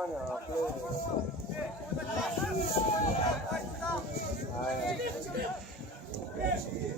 하냐 플레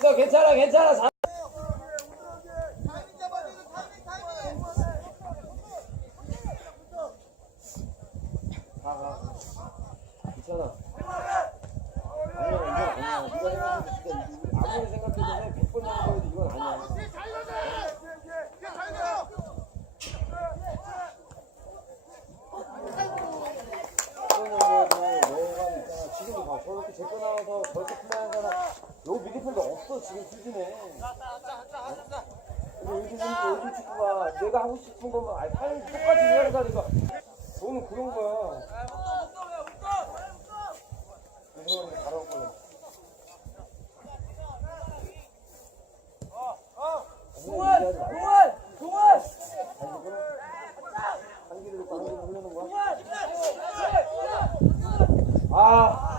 됐어 괜찮아 괜찮아. 啊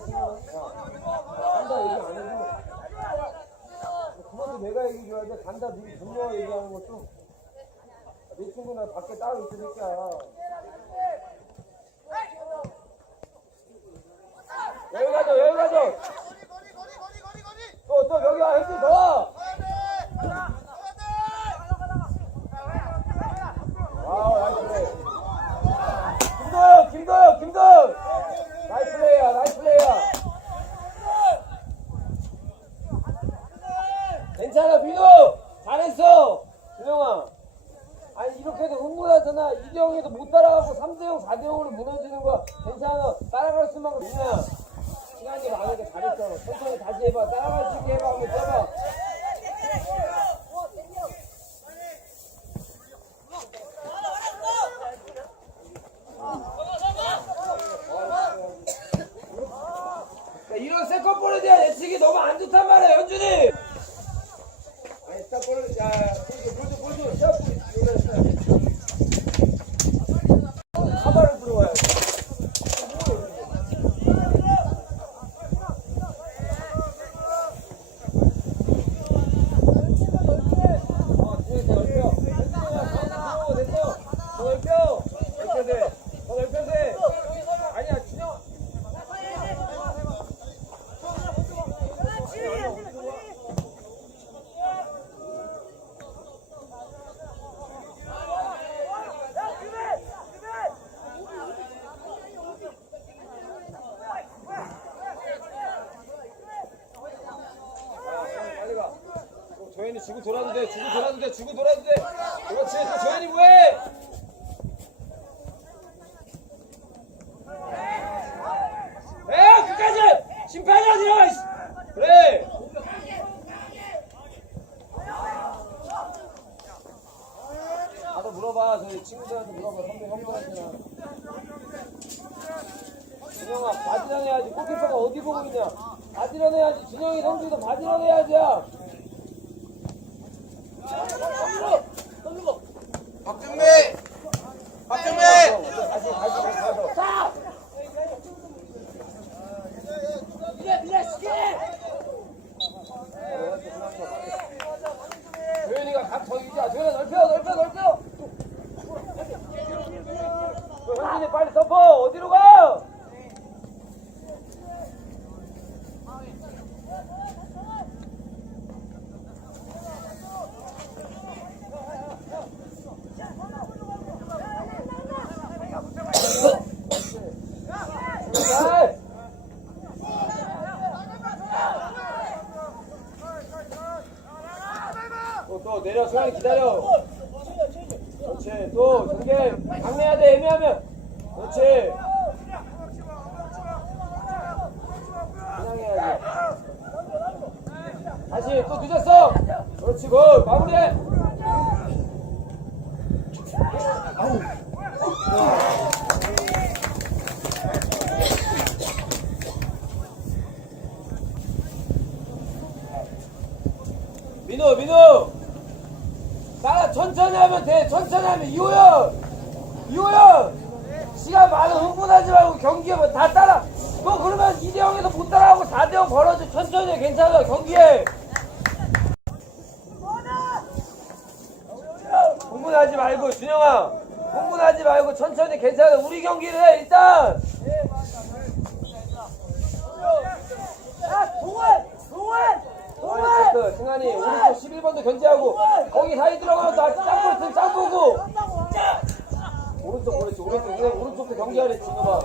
간다 얘기 안 해서 그만도 내가 얘기해줘야 돼 간다. 미리 불러 얘기하는 것도. 내 친구는 밖에 따로 있으니까 여기 가자 여기 가자. 또또 여기 와 햇빛 더와 잘했어요, 민호! 잘했어! 조영아 아니, 이렇게 해도 흥분하잖아. 이대형에도 못 따라가고 3대0, 4대0으로 무너지는 거 괜찮아. 따라갈 수만 있으면 시간이 많으니까 잘했어. 천천히 다시 해봐. 따라갈 수 있게 해봐. 한번 써봐. 주고 돌아도 돼 주고 돌아도 돼 주고 돌아도 돼 그렇지 또 조현이 뭐해 에 끝까지 심판이 아니라 이씨. 그래 가서 물어봐 저희 친구들한테 물어봐 선배 형들한테나 준영아 바지런 해야지 골키퍼가 어디 보고 있냐 바지런 해야지 준영이 성주도 바지런 해야지 박준배! 박준배! 다시 다시 다시 가서 자 조현이가 각 저기 있자 조현아 넓혀 넓혀 넓혀 그 현진이 빨리 덮어 어디로 가 잘. 또, 또 내려 소영이 기다려 그렇지 또 전개 강내야 돼 애매하면 그렇지 그냥 해야지 다시 또 늦었어 그렇지 굿 마무리해 아우. 민호 민호! 나 천천히 하면 돼. 천천히 하면 이호연! 이호연! 시간 많은 흥분하지 말고 경기에 뭐다 따라. 너 그러면 2대 0에서 못 따라하고 4대 0 벌어져. 천천히 해. 괜찮아. 경기에. 흥분하지 말고 준영아. 흥분하지 말고 천천히 괜찮아. 우리 경기를 해 일단! 동원! 그 승환이 오른쪽 11번도 견제하고 거기 사이 들어가면 다 짱볼 틈짱 보고 오른쪽 그렇지 오른쪽 오른쪽도 경계하래 지금아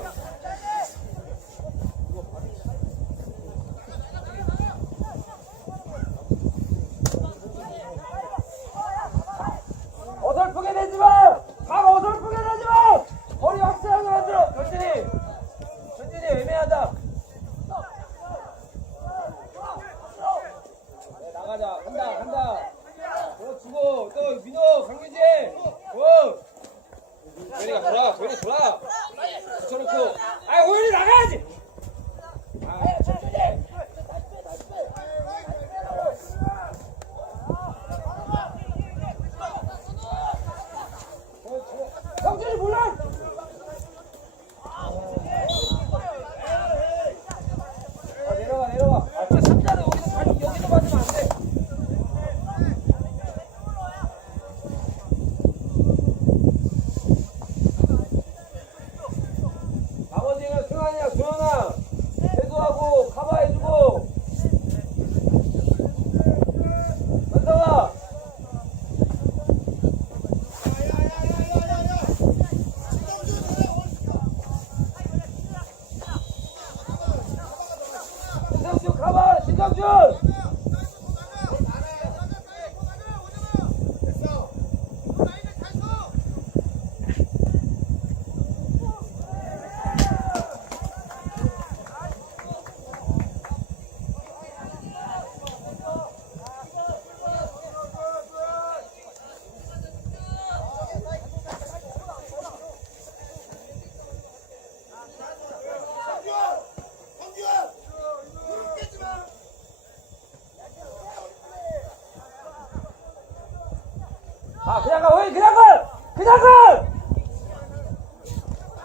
그냥 가 호연 그냥 가! 그냥 가!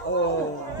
어.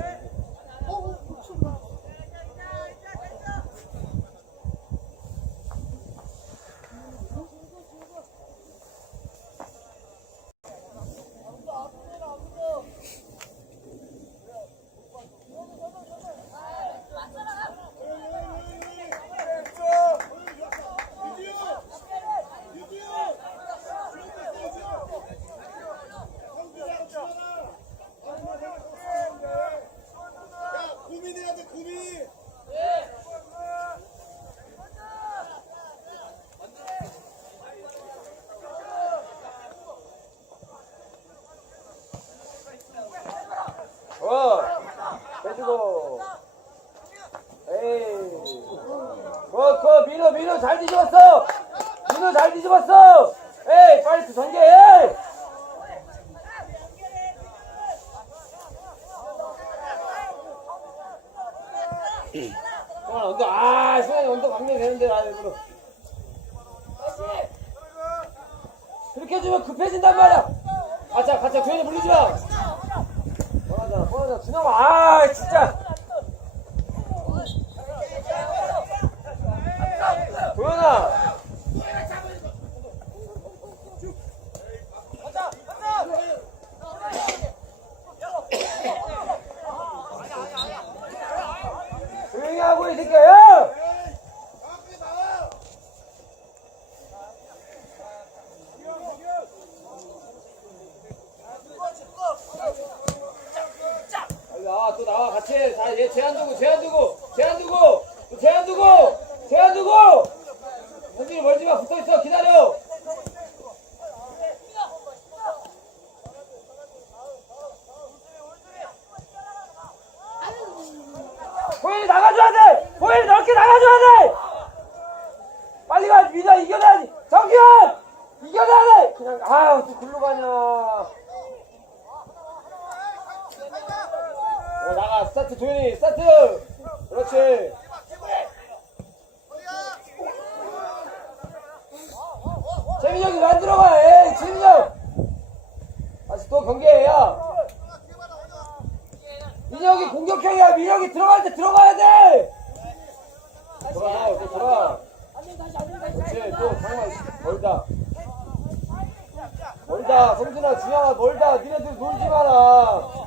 민호 잘 뒤집었어 민호 잘 뒤집었어 에이 빨리 전개 에이 아, 언덕, 아, 시간이 언덕 강렬 되는데, 아, 일부러. 그렇게 해주면 급해진단 말이야. 가자, 가자, 교현이 불리지 마. 뭐 뻔하잖아, 뻔하잖아. 뭐 준영아, 아, 진짜. 자, 조용히 하고 같이. 자, 제한 두고, 제한 두고, 제한 두고, 제한 두고, 제한 두고. 여기 멀지 마 붙어 있어 기다려! 정말 멀다. 멀다. 성진아, 준영아, 멀다. 니네들 놀지 마라.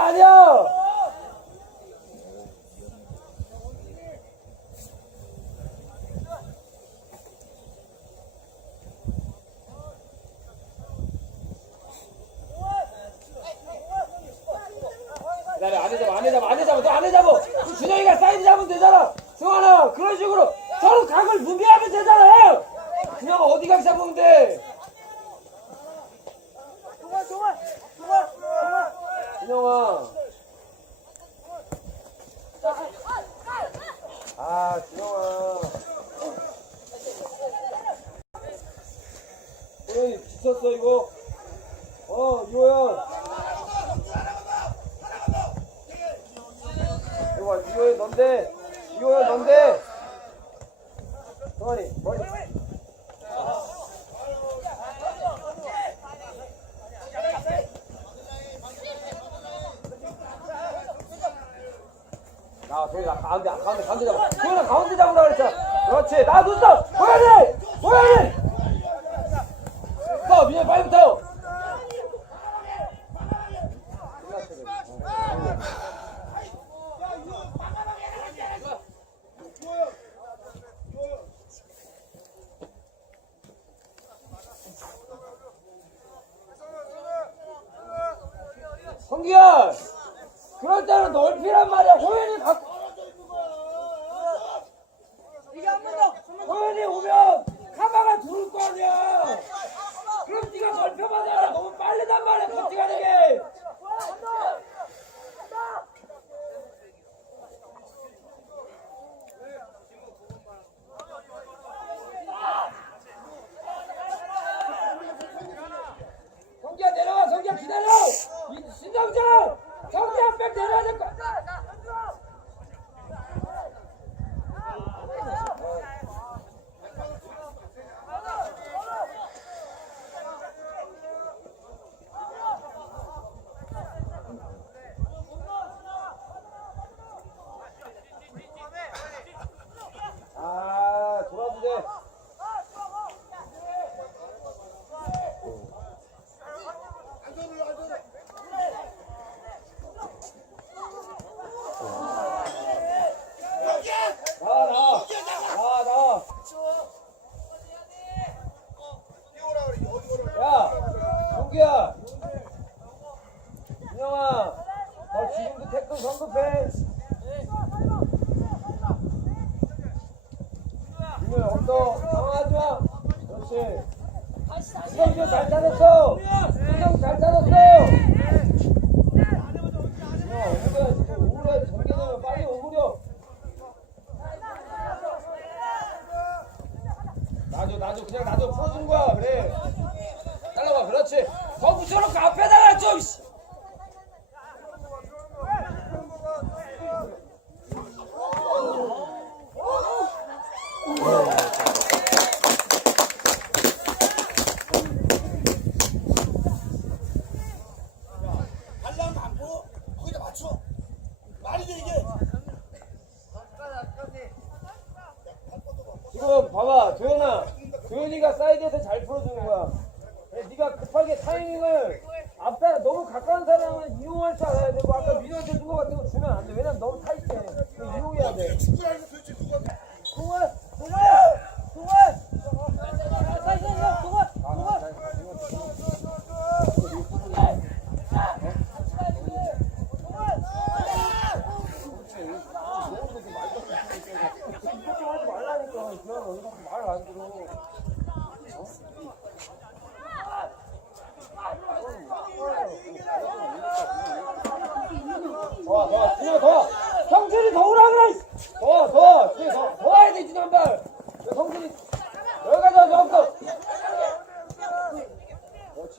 打掉 저희가 가운데 가운데 가운데 잡아. 소연아 가운데 잡으라 그랬잖아. 그렇지. 나 눈썹. 보여야 돼. 보여야 자 민영아 너 지금도 태클 성급해. 민영 없어 당황하지 마. 그렇지. 수성도 잘 찾았어 수성 잘 찾았어 민영아 오므려야지 또 오므려야지 전개되면 빨리 오므려 놔줘 놔줘 그냥 놔줘 풀어준 거야 그래 잘라봐 그렇지 더 붙여놓고 앞에다가 좀 씨. 발랑 감고 거기다 맞춰. 말이 돼 이게. 지금 봐봐 도현아. 도현이가 사이드에서 잘 풀어주는 거야. 근데 네가 급하게 타이밍을 앞따라 너무 가까운 사람은 이용할 줄 알아야 되고 아까 민호한테 준거 같은 거 주면 안돼. 왜냐면 너무 타이트해. 이용해야 돼. 축구라는 도대체 누가 동원 동원 동원 사이드 동원 동원 이렇게 하지 말라니까 그냥 너 자꾸 말안 들어 더, 더, 준혁 더! 성준이 더 오라 그래! 더, 더! 준혁 더! 더 와야 돼, 준혁 한 발! 성준이, 여기까지 하지 없어! 그렇지. 저기 막 미스야, 미스야.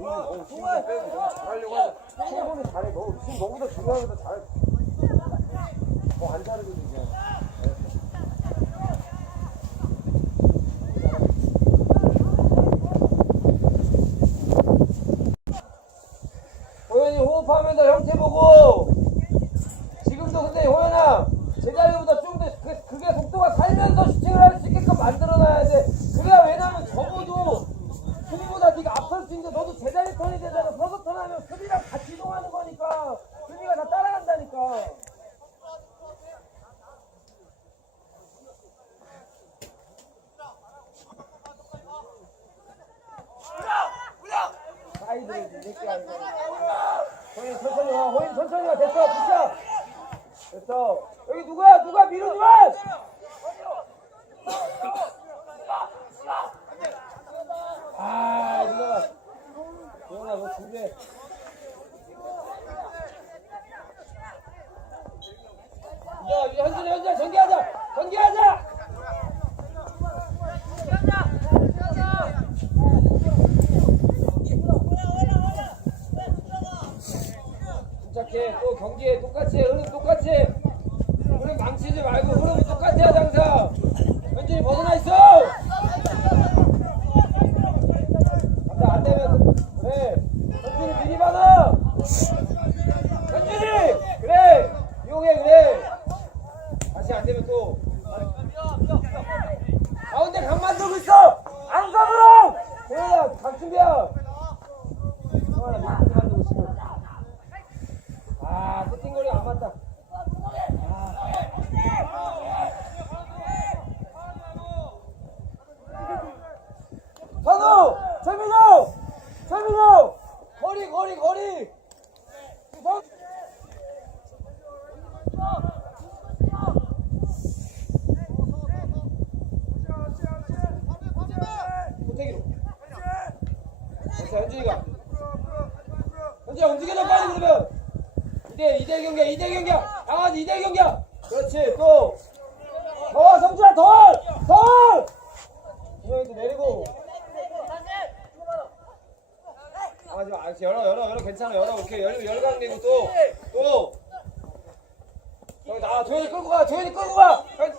몸을 너무 힘을 빼고 그냥. 호연이 호흡하면 더 형태 보고 지금도 근데 호연아 제자리보다 좀 더 그, 그게 속도가 살면서 슈팅을 할 수 있게끔 만들어놔야 돼 그래야 왜냐면 접어도 수비보다 네가 앞설 수 있는데 너도 제자리 턴이 되잖아 서서 턴하면 수비랑 같이 이동하는 거니까 수비가 다 따라간다니까 사이드를 이렇게 하는 거야 호인 천천히 와 호인 천천히 와 됐어 붙여 됐어 여기 누구야 누가 미루지 마 아, 누나. 누나, 뭐 준비해. 야, 이제 현진이, 현진이, 전개하자! 전개하자! 침착해. 또 경기에 똑같이 해. 흐름 똑같이 해. 흐름 망치지 말고 흐름 똑같이 하자, 항상. 현진이 벗어나 있어! 간다, 안 되면, 그래. 현진이 미리 받아! 현진이! 그래! 이용해, 그래! 다시 안 되면 또. 가운데 각 만들고 있어! 안성으로! 그래, 강준비야! 형아, 나 밑에 만들고 있어. 아, 세팅거리 안 맞다. 선우! 최민호! 최민호! 거리, 거리, 거리! 선- 호태기로. 됐어, 현준이가. 현준아, 움직여줘, 빨리 그러면! 이대 이대 경기야 이대 경기야 강아지 이대 경기야 그렇지 또. 더 성준아 더더! 이형도 내리고. 강아지 아 열어 열어 열어. 괜찮아 열어. 오케이. 열 열강 되고 또또. 저기 나 도현이 끌고 가 도현이 끌고 가. 현-